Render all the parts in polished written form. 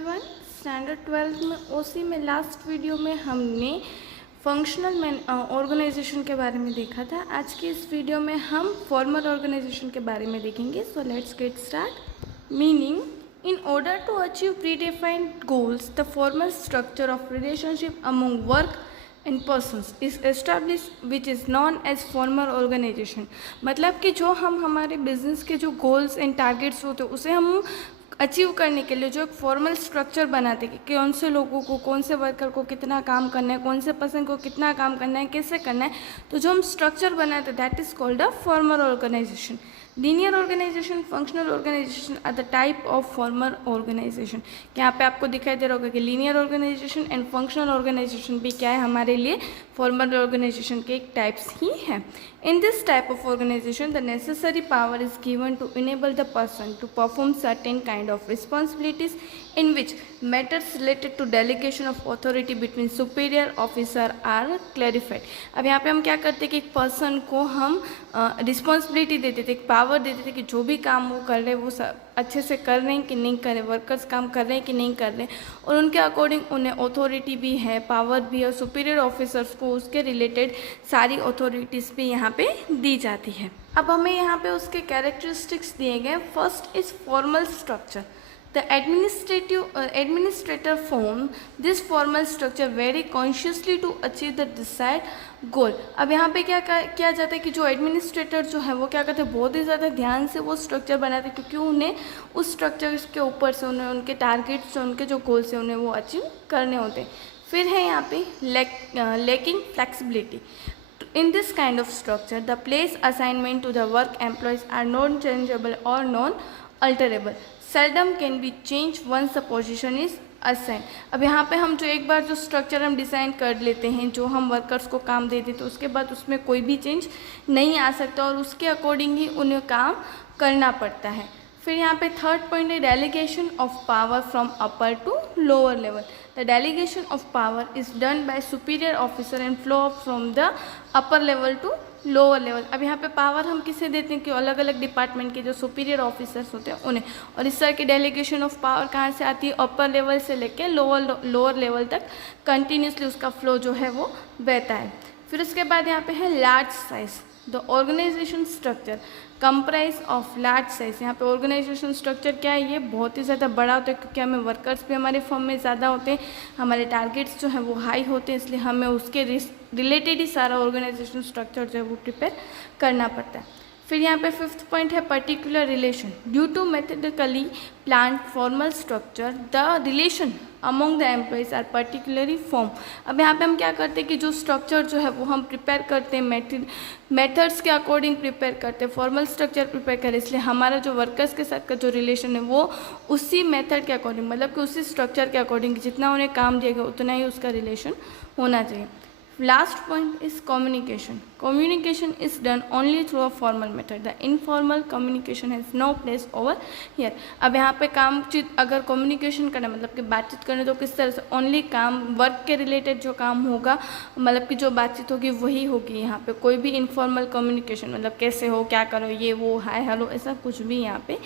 Everyone, standard 12 में ओसी में last video में हमने फंक्शनल ऑर्गेनाइजेशन के बारे में देखा था। आज की इस वीडियो में हम फॉर्मल ऑर्गेनाइजेशन के बारे में देखेंगे। सो let's get start. Meaning, in order to achieve predefined goals, the formal structure of relationship among work and persons is established, which is known as formal organization। मतलब कि जो हम हमारे बिजनेस के जो गोल्स एंड टारगेट्स होते हैं उसे हम अचीव करने के लिए जो एक फॉर्मल स्ट्रक्चर बनाते हैं कि कौन से लोगों को, कौन से वर्कर को कितना काम करना है, कौन से पर्सन को कितना काम करना है, कैसे करना है, तो जो हम स्ट्रक्चर बनाते हैं that is called a formal organisation. Linear organisation, functional organisation are the type of formal organisation. यहाँ पे आपको दिखाई दे रहा होगा कि linear organisation and functional organisation भी क्या है, हमारे लिए फॉर्मल ऑर्गेनाइजेशन के एक टाइप्स ही है। In this type of organisation the necessary power is given to enable the person to perform certain kind of responsibilities in which matters related to delegation of authority between superior officer are clarified। अब यहाँ पे हम क्या करते हैं कि एक person को हम रिस्पॉन्सिबिलिटी देते थे, एक पावर देते थे कि जो भी काम वो कर रहे हैं वो अच्छे से कर रहे हैं कि नहीं कर रहे, वर्कर्स काम कर रहे हैं कि नहीं कर रहे, और उनके अकॉर्डिंग उन्हें अथॉरिटी भी है, पावर भी है, सुपीरियर ऑफिसर्स को उसके रिलेटेड सारी अथॉरिटीज़ भी यहाँ पे दी जाती है। अब हमें यहाँ पे उसके कैरेक्टरिस्टिक्स दिए गए। First is formal structure. The administrator form this formal structure very consciously to achieve the desired goal। अब यहाँ पे क्या किया जाता है कि जो एडमिनिस्ट्रेटर जो है वो क्या करते हैं, बहुत ही ज़्यादा ध्यान से वो स्ट्रक्चर बनाते हैं क्योंकि उन्हें उस स्ट्रक्चर के ऊपर से उन्हें उनके टारगेट्स, उनके जो गोल्स हैं उन्हें वो अचीव करने होते हैं। फिर है यहाँ पे lacking flexibility। In this kind of structure, the place assignment to the work employees are non-changeable or non-alterable। Seldom can be changed once the position is assigned। अब यहाँ पे हम जो एक बार जो स्ट्रक्चर हम डिज़ाइन कर लेते हैं, जो हम वर्कर्स को काम दे देते हैं, उसके बाद उसमें कोई भी चेंज नहीं आ सकता और उसके अकॉर्डिंग ही उन्हें काम करना पड़ता है। फिर यहाँ पे थर्ड पॉइंट है delegation of power from upper to lower level. The delegation of power is done by superior officer and flow from the upper level to lower level. अब यहाँ पे पावर हम किसे देते हैं कि अलग अलग डिपार्टमेंट के जो सुपीरियर ऑफिसर्स होते हैं उन्हें, और इस तरह की डेलीगेशन ऑफ पावर कहाँ से आती है, अपर लेवल से लेकर लोअर लेवल तक कंटिन्यूसली उसका फ्लो जो है वो बहता है। फिर उसके बाद यहाँ पे है large size. The organisation structure comprise of large size. यहाँ पे ऑर्गेनाइजेशन स्ट्रक्चर क्या है, ये बहुत ही ज़्यादा बड़ा होता है क्योंकि हमें वर्कर्स भी हमारे फर्म में ज़्यादा होते हैं, हमारे टारगेट्स जो हैं वो हाई होते हैं, इसलिए हमें उसके रिलेटेड ही सारा ऑर्गेनाइजेशन स्ट्रक्चर जो है वो प्रिपेयर करना पड़ता है। फिर यहाँ पे फिफ्थ पॉइंट है particular relation. Due to methodically plan formal structure the relation among the employees are particularly form. अब यहाँ पे हम क्या करते हैं कि जो स्ट्रक्चर जो है वो हम प्रिपेयर करते हैं, मेथड्स के अकॉर्डिंग प्रिपेयर करते हैं, फॉर्मल स्ट्रक्चर प्रिपेयर करें, इसलिए हमारा जो वर्कर्स के साथ का जो रिलेशन है वो उसी मेथड के अकॉर्डिंग, मतलब कि उसी स्ट्रक्चर के अकॉर्डिंग जितना उन्हें काम दिया गया उतना ही उसका रिलेशन होना चाहिए। Last point is communication. Communication is done only through a formal method. The informal communication has no place over here। अब यहाँ पे काम अगर कम्युनिकेशन करना मतलब कि बातचीत करने, तो किस तरह से ओनली काम वर्क के रिलेटेड जो काम होगा, मतलब कि जो बातचीत होगी वही होगी। यहाँ पे कोई भी इनफॉर्मल कम्युनिकेशन मतलब कैसे हो, क्या करो, ये वो, हाय हेलो, ऐसा कुछ भी यहाँ पे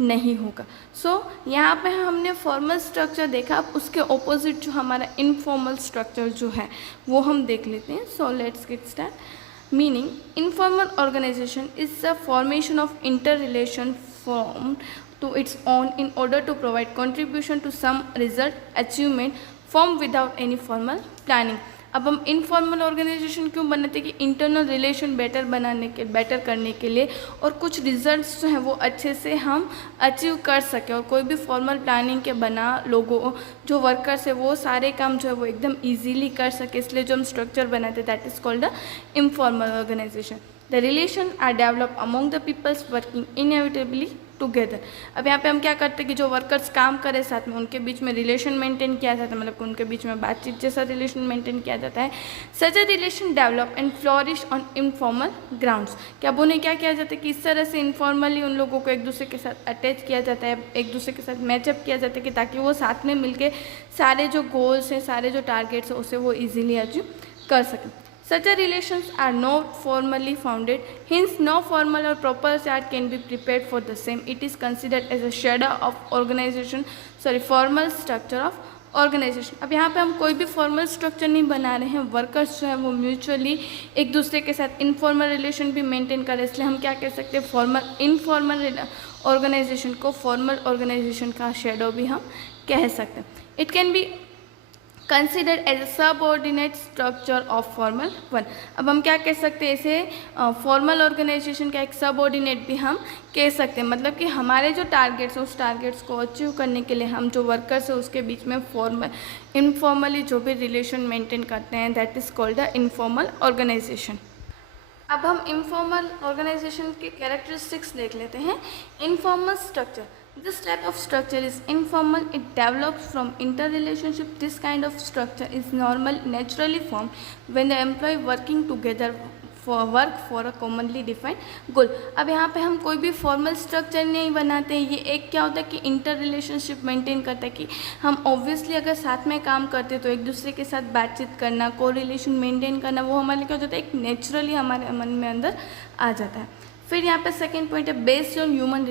नहीं होगा। सो यहाँ पे हमने फॉर्मल स्ट्रक्चर देखा। अब उसके ऑपोजिट जो हमारा इनफॉर्मल स्ट्रक्चर जो है वो हम देख लेते हैं। So let's get start. Meaning, informal organisation is the formation of inter relation form to its own in order to provide contribution to some result achievement form without any formal planning. अब हम informal organisation क्यों बनाते हैं कि internal relation better करने के लिए और कुछ रिजल्ट्स जो हैं वो अच्छे से हम अचीव कर सकें, और कोई भी फॉर्मल प्लानिंग के बना लोगों जो वर्कर्स है वो सारे काम जो है वो एकदम इजीली कर सके, इसलिए जो हम स्ट्रक्चर बनाते हैं that is called the informal organisation. The relation are develop among the peoples working inevitably together. अब यहाँ पे हम क्या करते हैं कि जो वर्कर्स काम करें साथ में उनके बीच में रिलेशन मेंटेन किया जाता है, मतलब कि उनके बीच में बातचीत जैसा रिलेशन मेंटेन किया जाता है। Such a relation develop and flourish on informal grounds. क्या अब उन्हें क्या किया जाता है कि इस तरह से इनफॉर्मली उन लोगों को एक दूसरे के साथ अटैच किया जाता है, एक दूसरे के साथ मैचअप किया जाता है कि ताकि वो साथ में मिलकर सारे जो गोल्स हैं, सारे जो टारगेट्स हैं उसे वो ईजिली अचीव कर सकें। Such a relations are not formally founded, hence no formal or proper chart can be prepared for the same. It is considered as a shadow of organization, formal structure of organisation. अब यहाँ पे हम कोई भी formal structure नहीं बना रहे हैं. वर्कर्स जो है वो म्यूचुअली एक दूसरे के साथ इनफॉर्मल रिलेशन भी मेंटेन करें, इसलिए हम क्या कह सकते हैं, फॉर्मल इनफॉर्मल ऑर्गेनाइजेशन को फॉर्मल ऑर्गेनाइजेशन का शेडो भी हम कह सकते हैं. It can be considered as a subordinate structure of formal one. अब हम क्या कह सकते हैं, इसे फॉर्मल ऑर्गेनाइजेशन का एक सबऑर्डिनेट भी हम कह सकते हैं. मतलब कि हमारे जो टारगेट्स हैं उस टारगेट्स को अचीव करने के लिए हम जो वर्कर्स है उसके बीच में फॉर्मल इनफॉर्मली जो भी रिलेशन मेंटेन करते हैं, that is called the informal organisation. अब हम इनफॉर्मल ऑर्गेनाइजेशन के कैरेक्टरिस्टिक्स देख लेते हैं. Informal structure. This type of structure is informal. It develops from interrelationship. This kind of structure is naturally formed when the employee working together work for a commonly defined goal. अब यहाँ पे हम कोई भी formal structure नहीं बनाते हैं. ये एक क्या होता है कि इंटर रिलेशनशिप मेंटेन करता है कि हम ऑब्वियसली अगर साथ में काम करते तो एक दूसरे के साथ बातचीत करना, को रिलेशन मेंटेन करना, वो हमारे लिए क्या होता है, एक नेचुरली हमारे मन में अंदर आ जाता है. फिर यहाँ पे सेकेंड पॉइंट है based on human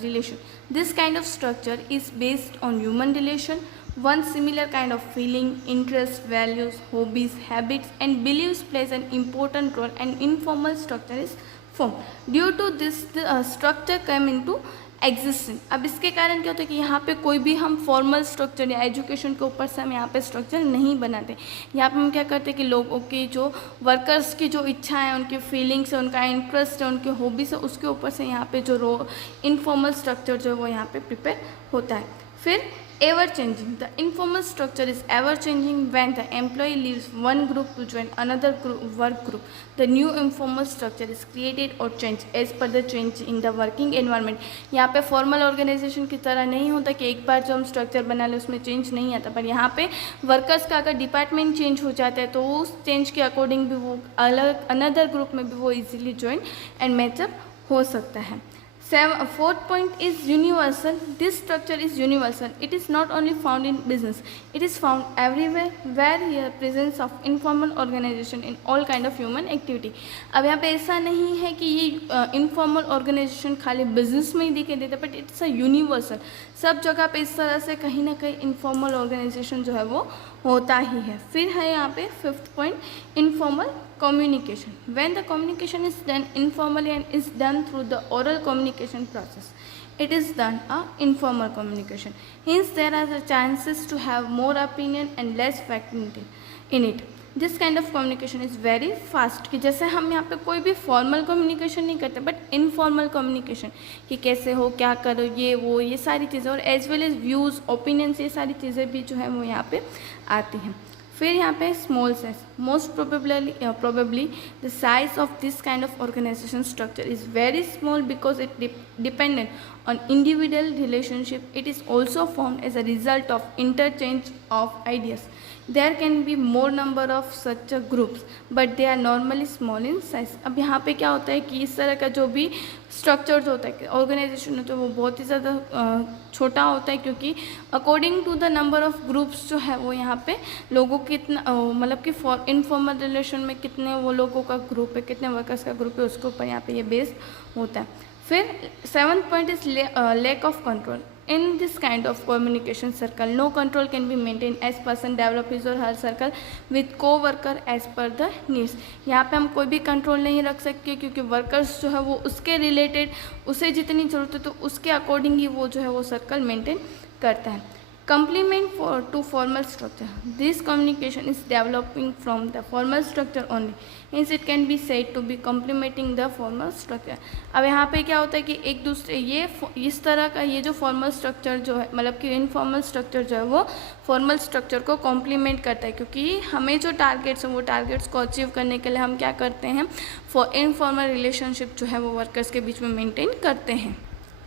relation. This kind of structure is based on human relation. One similar kind of feeling, interest, values, hobbies, habits and believes plays an important role and informal structure is form. Due to this structure come into existence. अब इसके कारण क्या होता है कि यहाँ पे कोई भी हम फॉर्मल स्ट्रक्चर या एजुकेशन के ऊपर से हम यहाँ पे स्ट्रक्चर नहीं बनाते. यहाँ पे हम क्या करते हैं कि लोगों की जो वर्कर्स की जो इच्छा है, उनकी फीलिंग्स है, उनका इंटरेस्ट है, उनकी हॉबीज़ है, उसके ऊपर से यहाँ पे जो इनफॉर्मल स्ट्रक्चर जो है वो यहाँ पे प्रिपेयर होता है. फिर ever changing. The informal structure is ever changing. When the employee leaves one group to join another work group, the new informal structure is created or changed as per the change in the working environment. यहाँ पे formal organisation की तरह नहीं होता कि एक बार जो हम स्ट्रक्चर बना ले उसमें चेंज नहीं आता, पर यहाँ पे वर्कर्स का अगर डिपार्टमेंट चेंज हो जाता है तो उस चेंज के अकॉर्डिंग भी वो अलग अनदर ग्रुप में भी वो इजीली ज्वाइन एंड मैचअप हो सकता है. Fourth point is universal. This structure is universal. It is not only found in business. It is found everywhere where here presence of informal organization in all kind of human activity. अब यहाँ पे ऐसा नहीं है कि ये informal organization खाली business में ही दिखाई देता है, but it's a universal. सब जगह पे इस तरह से कहीं ना कहीं informal organization जो है वो होता ही है. फिर है यहाँ पे fifth point, informal communication. When the communication is done informally and is done through the oral communication process, it is done a informal communication. Hence there are the chances to have more opinion and less fact in it. This kind of communication is very fast. कि जैसे हम यहाँ पे कोई भी formal communication नहीं करते, but informal communication कि कैसे हो, क्या करो, ये वो, ये सारी चीज़ें, और as well as views, opinions, ये सारी चीज़ें भी जो है वो यहाँ पे आती हैं. फिर यहाँ पे small size. Most probably the size of this kind of organisation structure is very small because it dependent on individual relationship. It is also formed as a result of interchange of ideas. There can be more number of such groups, but they are normally small in size. अब यहाँ पे क्या होता है कि इस तरह का जो भी स्ट्रक्चर जो होता है ऑर्गेनाइजेशन होता है वो बहुत ही ज़्यादा छोटा होता है, क्योंकि according to the number of groups जो है वो यहाँ पे लोगों कितना मतलब कि इनफॉर्मल रिलेशन में कितने वो लोगों का ग्रुप है, कितने वर्कर्स का ग्रुप है, उसके ऊपर यहाँ पे ये बेस्ड होता है. फिर seventh point is lack of control. In this kind of communication circle, no control can be maintained as person develop his or her circle with co-worker as per the needs. यहाँ पे हम कोई भी control नहीं रख सकते, क्योंकि workers जो है वो उसके रिलेटेड उसे जितनी ज़रूरत है तो उसके अकॉर्डिंग ही वो जो है वो सर्कल मेंटेन करता है. Complement to formal structure. This communication is developing from the formal structure only. Hence it can be said to be complementing the formal structure. अब यहाँ पे क्या होता है कि एक दूसरे ये इस तरह का ये जो फॉर्मल स्ट्रक्चर जो है, मतलब कि इनफॉर्मल स्ट्रक्चर जो है वो फॉर्मल स्ट्रक्चर को कॉम्प्लीमेंट करता है, क्योंकि हमें जो टारगेट्स हैं वो टारगेट्स को अचीव करने के लिए हम क्या करते हैं, इनफॉर्मल रिलेशनशिप जो है वो वर्कर्स के बीच में मेंटेन करते हैं.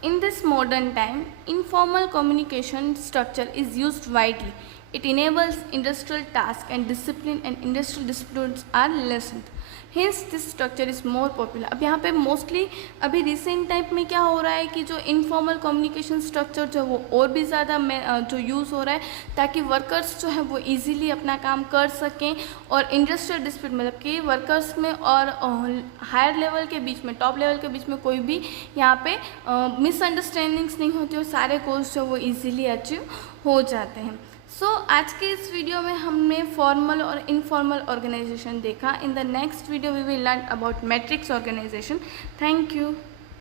In this modern time, informal communication structure is used widely. It enables industrial tasks and discipline, and industrial disputes are lessened. Hints this structure is more popular. अब यहाँ पे मोस्टली अभी रिसेंट टाइम में क्या हो रहा है कि जो इनफॉर्मल कम्युनिकेशन स्ट्रक्चर जो वो और भी ज़्यादा जो यूज़ हो रहा है, ताकि वर्कर्स जो है वो इजीली अपना काम कर सकें और इंडस्ट्रियल डिस्प्यूट मतलब कि वर्कर्स में और हायर लेवल के बीच में, टॉप लेवल के बीच में कोई भी यहाँ पे मिसअंडरस्टैंडिंग्स नहीं होती और सारे गोल्स जो वो इजीली अचीव हो जाते हैं। आज के इस वीडियो में हमने फॉर्मल और इनफॉर्मल ऑर्गेनाइजेशन देखा। In the next video we will learn about matrix organisation. Thank you.